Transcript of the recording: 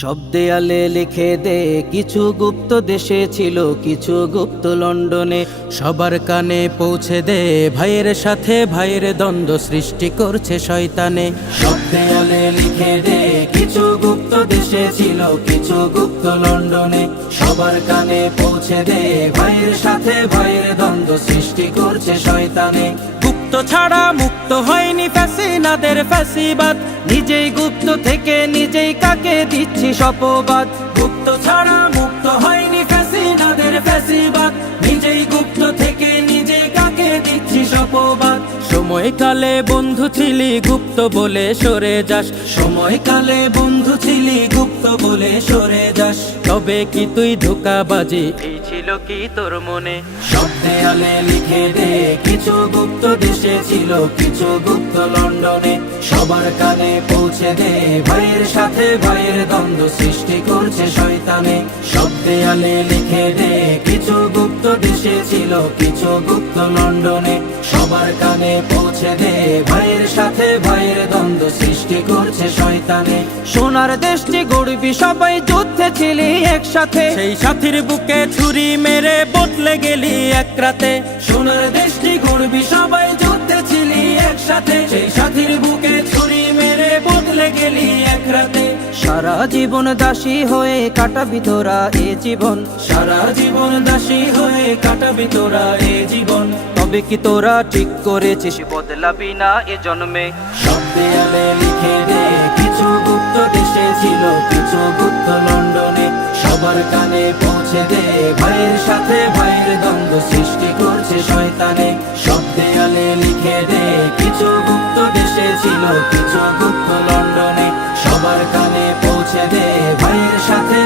সব দেয়ালে লিখে দে কিছু গুপ্ত দেশে ছিল কিছু গুপ্ত লন্ডনে। সবার কানে পৌঁছে দে ভাইয়ের সাথে ভাইয়ের দ্বন্দ্ব সৃষ্টি করছে শয়তানে। সব দেয়ালে লিখে দে কিছু গুপ্ত দেশে ছিল কিছু গুপ্ত লন্ডনে। সবার কানে পৌঁছে দে ভাইয়ের সাথে ভাইয়ের দ্বন্দ্ব সৃষ্টি করছে শয়তানে। গুপ্ত ছাড়া মুক্ত হয়নি ফ্যাসিনাদের ফ্যাসিবাদ, নিজেই গুপ্ত থেকে নিজেই কাকে দিচ্ছি শপবাদ। গুপ্ত ছাড়া মুক্ত হয়নি ফ্যাসিনাদের ফ্যাসিবাদ, নিজেই গুপ্ত থেকে নিজেই কাকে দিচ্ছি শপবাদ। সময়কালে বন্ধু ছিলি গুপ্ত বলে সরে যাস, সময়কালে বন্ধু ছিলি গুপ্ত বলে সরে যাস। তবে কি তুই ধোঁকাবাজি, এই ছিল কি তোর মনে? সব দেয়ালে লিখে দে কিছু গুপ্ত দেশে ছিল কিছু গুপ্ত লন্ডনে। সবার কানে পৌঁছে দে ভাইয়ের সাথে ভাইয়ের দ্বন্দ্ব সৃষ্টি করছে শয়তানে। সব দেয়ালে লিখে দে কিছু গুপ্ত দেশে ছিল কিছু গুপ্ত লন্ডনে। সবার কানে পৌঁছে দে ভাইয়ের সাথে ভাইয়ের দ্বন্দ্ব সৃষ্টি করছে শয়তানে। সোনার দেশটি গড়বি সবাই যুদ্ধে ছিলি একসাথে, সেই সাথীর বুকে ছুরি মেরে বদলে গেলি এক রাতে। সোনার দেশটি গড়বি সবাই যুদ্ধে ছিলি একসাথে, সেই সাথীর বুকে ছুরি মেরে বদলে গেলি এক রাতে। সারা জীবন দাসী হয়ে কাটাবি তোরা এ জীবন, সারা জীবন দাসী হয়ে কাটাবি তোরা এ জীবন। তবে কি তোরা ঠিক করেছিস বদলাবি না এ জন্মে? সব দেয়ালে লিখে দে কিছু গুপ্ত দেশে ছিল কিছু গুপ্ত লন্ডনে। সবার কানে পৌঁছে দে ভাইয়ের সাথে ভাইয়ের দ্বন্দ্ব সৃষ্টি করছে শয়তানে। সব দেয়ালে লিখে দে কিছু গুপ্ত দেশে ছিল কিছু গুপ্ত লন্ডনে। সবার কানে পৌঁছে দে ভাইয়ের সাথে